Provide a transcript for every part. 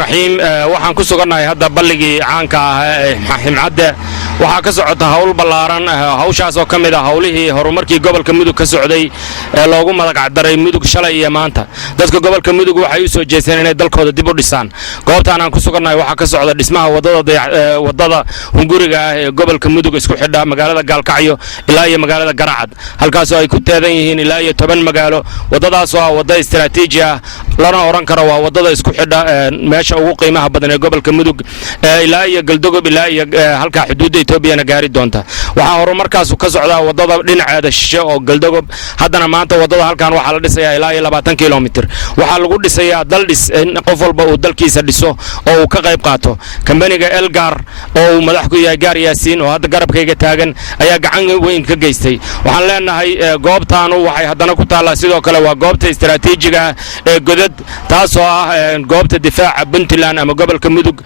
الرحيم waxaan ku suganahay hadda balligii caanka ah ximcadda waxa ka socota hawl ballaaran hawshaas oo kamid ah hawlihii horumarkii gobolka Mudug ka socday ee loogu magac daray Mudug shalay iyo maanta dadka gobolka Mudug waxay u soo jeesteen inay dalkooda dib u dhisaan goobtaan aan ku suganahay waxa ka socda dhismaha wadada hunguriga ah ee gobolka Mudug isku xidha magaalada Gaalkacyo ilaa iyo magaalada Garacad halkaas oo ay ku teedan yihiin ilaa iyo 10 magaalo wadadaas oo wada istiraatiiji ah lana oran karo waa wadada isku xidha meesha ugu qiimaha badan ee gobolka Mudug ilaa iyo Galdogob ilaa iyo halka xuduudda Itoobiya gaari doonta waxa horumarkaas ka socda wadada dhinaceeda shishe oo Galdogob haddana maanta wadada halkan waxa la dhisayaa ilaa iyo 20 kilomitir waxa lagu dhisayaa dal dhis qof walba uu dalkiisa dhiso oo uu ka qayb qaato kambaniga Elgar oo uu madax ku yahay Gaar Yaasiin oo hadda garabkayga taagan ayaa gacan weyn ka geystay waxaan leenahay goobtaanu waxay haddana ku taala sidoo kale waa goobta istiraatiijiga ee godad taasoo ah goobta difaaca Puntland ama gobolka Mudug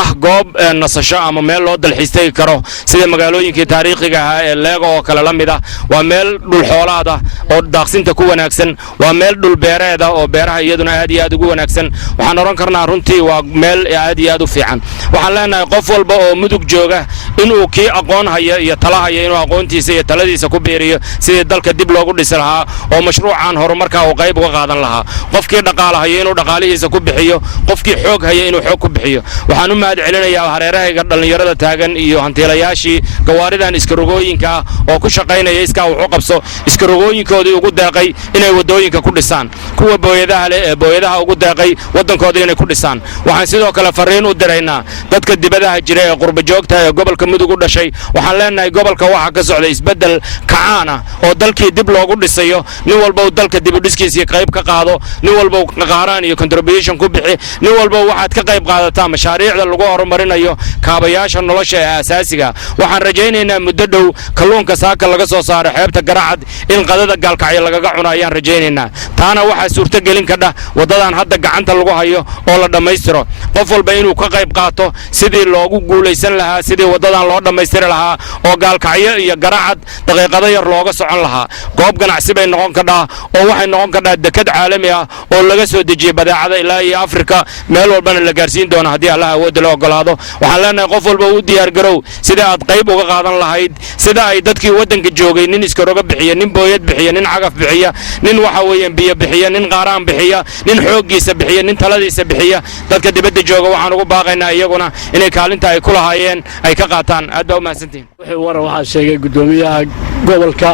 ah goob nasasho ama meel loo dalxiistay karo sida magaalooyinka taariikhiga ah ee Leego oo kala lamid ah waa meel dhul xoolaad ah oo daaqsinta ku wanaagsan waa meel dhul beereed ah oo beeraha iyaduna aad iyo aad ugu wanaagsan waxaan oran karnaa runtii waa meel aad iyo aad u fiican waxaan leenahay qof walba oo Mudug jooga inuu kii aqoon haya iyo talo haya inuu aqoontiisa iyo taladiisa ku beeriyo sidii dalka dib loogu dhisi lahaa oo mashruucan horumarka uu qayb uga qaadan lahaa qofkii dhaqaalaha inuu dhaqaalihiisa ku bixiyo qofkii xoog haya inuu xoog ku bixiyo waxaan u mahad celinayaa hareerahayga dhalinyarada taagan iyo hantiilayaashii gawaaridan iskarogooyinka oo ku shaqaynaya iska wuxuu qabso iskarogooyinkoodii ugu deeqay inay wadooyinka ku dhisaan kuwa booyadaha leh ee booyadaha ugu deeqay wadankooda inay ku dhisaan waxaan sidoo kale fariin u diraynaa dadka dibadaha jira ee qurba joogta ee gobolka Mudug u dhashay waxaan leenahay gobolka waxa ka socda isbedel kacaan ah oo dalkii dib loogu dhisayo nin walba dalka dib u dhiskiisa qayb ka qaado nin walba qaaraan iyo contribution ku bixi nin walba waxaad ka qayb qaadataa mashaariicda lagu horumarinayo kaabayaasha nolosha ee asaasiga waxaan rajaynaynaa muddo dhow kalluunka saaka laga soo saaro xeebta Garacad in qadada Gaalkacyo lagaga cuno ayaan rajaynaynaa taana waxa suurta gelin ka dhah wadadan hadda gacanta lagu hayo oo la dhameystiro qof walba inuu ka qayb qaato sidii loogu guuleysan lahaa sidii wadadan loo dhameystiri lahaa oo Gaalkacyo iyo Garacad daqiiqado yar looga socon lahaa goob ganacsi bay noqon kartaa oo waxay noqon kartaa dekad caalami ah oo laga soo dejiyo badeecada ilaa iyo Afrika meel walbana la gaarsiin doono hadii Allah awood loo ogolaado waxaan leenahay qof walba uu diyaar garow sida aad qayb uga qaadan lahayd sida ay dadkii wadanka joogay nin iska roga bixiya nin booyad bixiya nin cagaf bixiya nin waxa weeyaan biyo bixiya nin qaaraan bixiya nin xoogiisa bixiya nin taladiisa bixiya dadka dibadda jooga waxaan ugu baaqaynaa iyaguna inay kaalinta ay ku lahaayeen ay ka qaataan aad baa u mahadsantiin waxa sheegay gudoomiyaha gobolka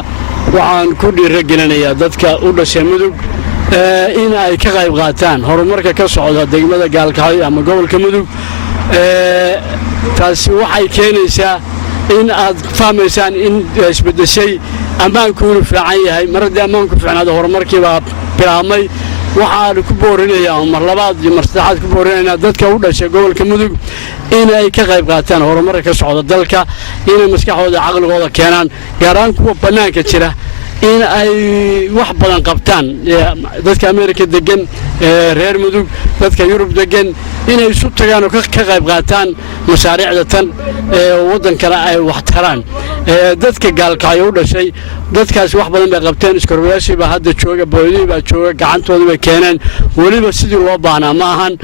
waxaan ku dhiirigelinayaa dadka u dhashay Mudug in ay ka qayb qaataan horumarka ka socda degmada Gaalkacyo ama gobolka Mudug taasi waxay keenaysaa in aad fahmaysaan in isbedeshay ammaanku uu fiican yahay marada ammaanku fiicnaado horumarkii baa bilaabmay waxaan ku boorinayaa mar labaad iyo mar saddexaad ku boorinaynaa dadka u dhashay gobolka Mudug in ay ka qayb qaataan horumarka ka socda dalka in maskaxdooda caqligooda keenaan gaaraan kuwa banaanka jira in ay wax badan qabtaan dadka Ameerika degan reer Mudug dadka Yurub degan inay isu tagaan oo ka qayb qaataan mashaariicda tan wadanka ay wax taraan dadka Gaalkacyo u dhashay dadkaas wax badan bay qabteen iskarooyaashii baa hadda jooga booyadii baa jooga gacantooda bay keeneen waliba sidii loo baahnaa ma ahan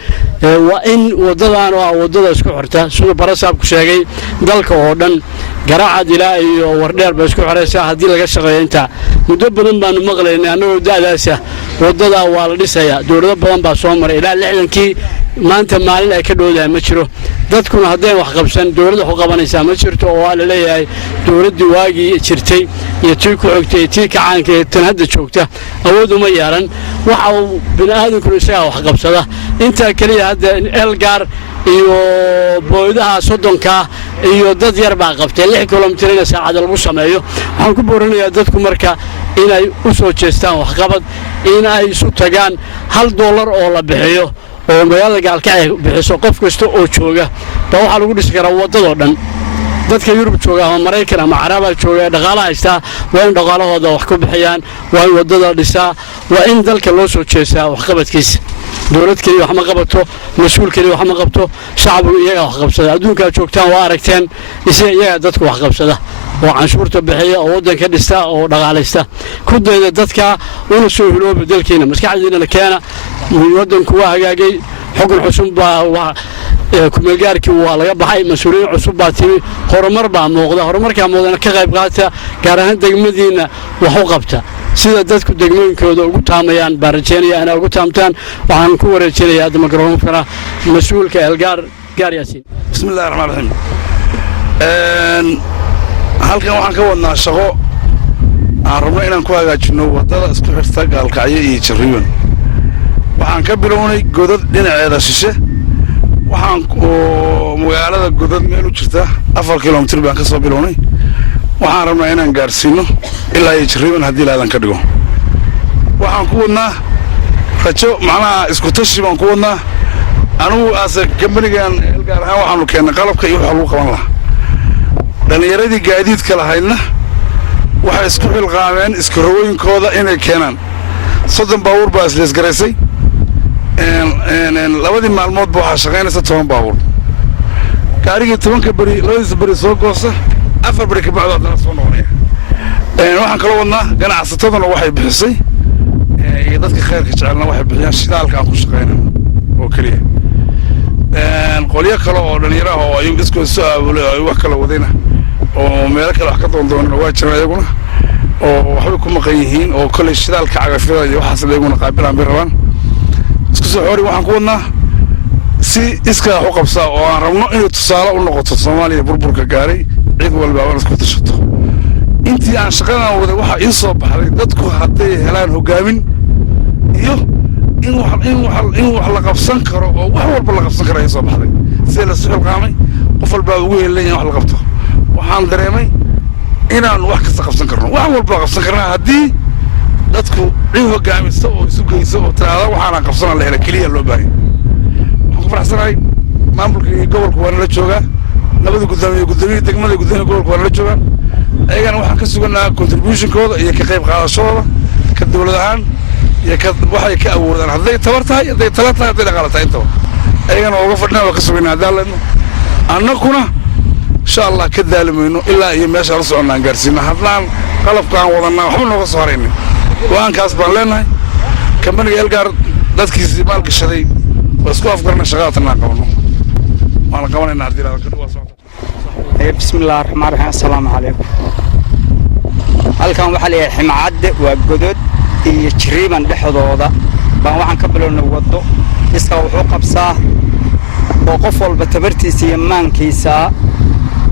waa in wadadan oo wadada isku xirta sida barasaabku sheegay dalka oo dhan Garacad ilaa iyo Wardheer bay isku xiraysaa hadii laga shaqeeyo inta muddo badan baan maqlaynay anagoo daadaasa wadada waa la dhisayaa dowlado badan baa soo maray ilaa 60kii maanta maalin ay ka dhowdahay ma jiro dadkuna hadday wax qabsan dowladda u qabanaysaa ma jirto oo la leeyahay dowladdu waagii jirtay iyo tii ku xigtay tii ka caanka ee tan hadda joogta awood uma yeelan waxa uu bini'aadamku isaga wax qabsada inta kaliya hadda Elgar iyo booyadaha sodonka iyo dad yar baa qabtay 6 kilomitir in saacad lagu sameeyo waxaan ku boorinayaa dadku marka inay u soo jeestaan wax qabad in ay isu tagaan $1 oo la bixiyo oo magaalada Gaalkacyo bixiso qof kasta oo jooga baa waxa lagu dhisi karaa wadada dhan dadka Yurub jooga ama Mareykan ama Caraba jooga dhaqaalaha haysta waa in dhaqaalahooda wax ku bixiyaan waa in wadada dhisaa waa in dalka loo soo jeestaa wax qabadkiisa dowladkii wax ma qabato mas'uulkii wax ma qabto shacabku iyaga wax qabsada adduunka joogtaan waa aragteen iyaga dadku wax qabsada oo canshuurta bixiya oo wadanka dhista oo dhaqaalaysta ku dayda dadka una soo hilooba dalkeena maskaxdiina la keena wadanku waa hagaagay xukun cusub baa kumeelgaarkii waa laga baxay mas-uuliyiin cusub baa timi horumar baa muuqda horumarkaa muuqdana ka qayb qaata gaar ahaan degmadiinna wax u qabta sida dadku degmooyinkooda ugu taamayaan baan rajeynaya inay ugu taamtaan waxaan ku wareejinayaa hadda mikrofonkana mas-uulka elgaar gaar yaasiin bismillahi raxmaan raxiim halkan waxaan ka wadnaa shaqo aan rabno inaan ku hagaajinno waddada isku xirta gaalkacyo iyo jarriban waxaan ka bilownay godad dhinaceeda shishe waxaan oo magaalada godad meel u jirta 4 kilomitir baan ka soo bilownay waxaan rabnaa inaan gaarsiino ilaa iyo jarriban haddii laadan ka dhigo waxaan ku wadnaa rajo macnaha isku tashi baan ku wadnaa anugu aase kambanigan elgaar ahaan waxaanu keennay qalabka iyo waxa lagu qaban lahaa dhallinyaradii gaadiidka lahaydna waxay isku xilqaameen iskarowooyinkooda inay keenaan 30 baabuur baa isleesgaraysay labadii maalmoodba waxaa shaqaynaysa 10 baabuur gaarigii 10 beri labadiisa beri soo goosa 4 beri ka bacdo haddana soo noqonaya waxaan kala wadnaa ganacsataduna waxay bixisay iyo dadka khayrka jecelna waxay bixiyaan shidaalka aan ku shaqaynayno oo keliya qolyo kale oo dhallinyaro ah oo ayagu iskooda soo aabulay oo ay wax kala wadayna oo meelo kale wax ka doondoonana waa jiraan ayaguna oo waxbay ku maqan yihiin oo kolley shidaalka cagafyada iyo waxaas ayaguna qaabilaan bay rabaan isku soo xori waxaan ku wadnaa si iskaa wax u qabsaa oo aan rabno inay tusaale u noqoto soomaaliya burburka gaaray cid walba aan isku tashato intii aan shaqadan waday waxaa ii soo baxday dadku hadday helaan hogaamin iyo in wax la qabsan karo oo wax walba la qabsan karo ii soo baxday sidee la suxul qaamay qof walbaa ugu yeelan yahay wax la qabto waxaan dareemay inaan wax kasta qabsan karno wax walba qabsan karnaa haddii dadku cid hogaamista oo isu geyso oo tiraada waxaana qabsanaa la hela keliya loo baahay waxaan ku faraxsanahay maamulka iyo gobolka waa nala joogaa labada gudoomiye degmada gudoomiye gobolka waa nala joogaan ayagana waxaan ka suganaa contributionkooda iyo ka qayb qaadashadooda ka dowlad ahaan iyo waxay ka awoodaan hadday tabar tahay hadday tala tahay hadday dhaqaala tahay intaba ayagana uga fadhinaa waa ka sugaynaa haddaan leedno annaguna insha allah ka daalimayno ilaa iyo meeshaan la soconnaan gaarsiino haddaan qalabka aan wadannaa waxba nooga soo haraynin go-aankaas baan leenahay kambaniga elgaar dadkiisii maalgashaday waa isku afgarana shaqaatan aan qabanno waana qabanaynaa haddii laadan ka dhuwaa socota bismillahi raxmaan raxiim assalaamu calaykum halkan waxaa leeyahay ximcadde waa godod iyo jarriban dhexdooda baan waxaan ka bilownay waddo iskaa wuxuu qabsaa oo qof walba tabartiisa iyo maankiisa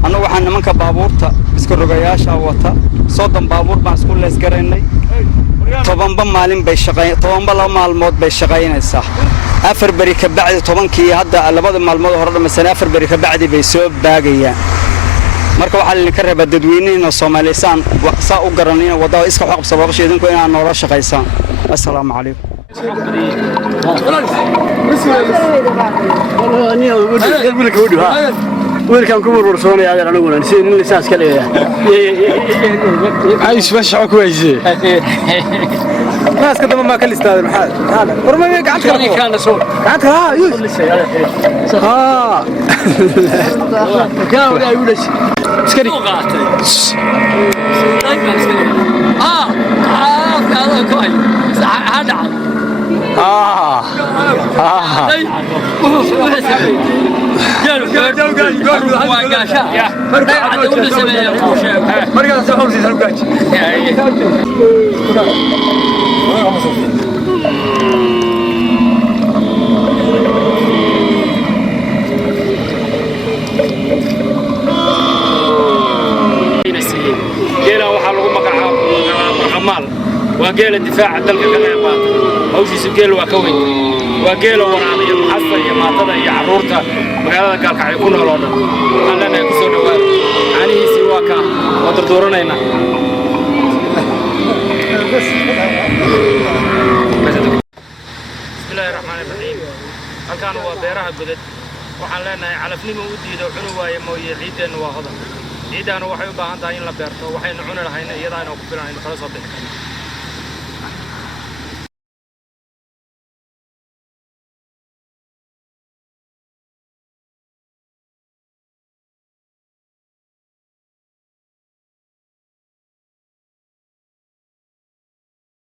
annagu waxaan nimanka baabuurta iska rogayaasha wata 30 baabuur baan isku leesgaraynay 10 maalmood bay shaqaynaysaa 4 beri ka bacdi 10kii hadda labada maalmood hore dhamasana 4 beri ka bacdi bay soo baagayaan marka waxaa la reebaa dadweynaha Soomaaliyeed saa u garanayna wadada iska xaqabsa baqasho idinku inaan nolol shaqaysaan assalaamu calaykum wiilkan ku burbursoonaya adeer aniguna si in lisaas ka leeyahay ay isbaasha ku haysay naaska dama ma kala istaadin maxaa warma gacanta kana soo gacanta kaa ay u dhashay iskari وقيل الدفاع دلك كغيبات أو شيء سجل وكوين وقيل وراني المحصة يا معطدة يا عرورتها مقالة قال كعيكون هلونا أنا يكسر نوار عني سواكا وتردورنا هنا بسم الله الرحمن الرحيم كان هو بيرها جدد وحلنا على فيلم ودي لو عنوا يموي عيدن وهذا عيدان وحي بهان تاين لا بيرتو وحي نعون لهين يدان او كفلان خلاص